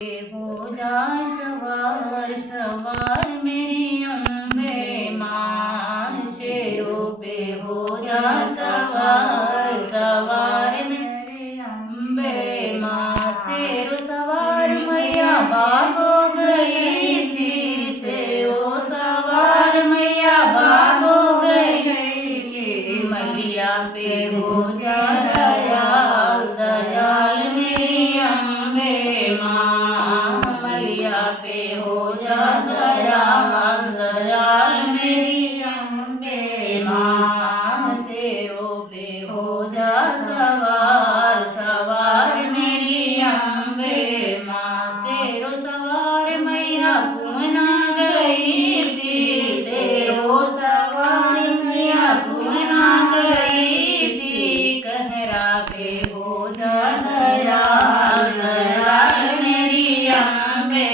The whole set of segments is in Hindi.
हो जा सवार सवार मेरी अम्बे माँ, शेरों पे हो जा सवार सवार मेरी अम्बे माँ। शेरों सवार मैया भागो गई थी, शेरों सवार मैया भागो गई थी। मलिया पे हो जा दयाल दयाल मेरी अम्बे माँ, मलिया पे हो जा दयाल दयाल मेरी अम्बे माँ। शेरों पे हो जा सवार सवार मेरी अम्बे माँ। शेरों सवार मैया घूमना गई थी, शेरों सवार मैया घूमना गई थी। कहरा पे हो जा दयाल दयाल मेरी अम्बे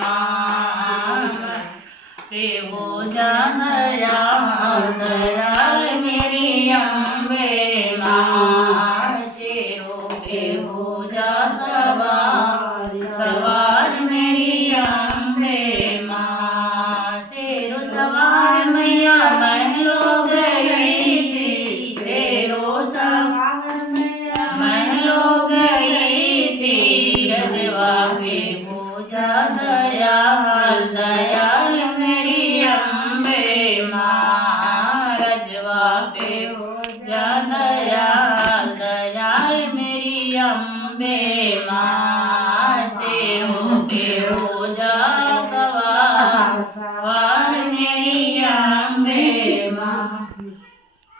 माँ, पे हो जा दयाल दयाल मेरी अम्बे माँ। शेरों पे हो जा सवार सवार मेरी अम्बे माँ। शेरों सवार मैया महलों गई थी, शेरों सवार मैया महलों गई थी। रजवा पे हो जा दयाल दयाल मेरी अम्बे माँ, रजवा पे हो जा दयाल दयाल मेरी अम्बे माँ। शेरों पे हो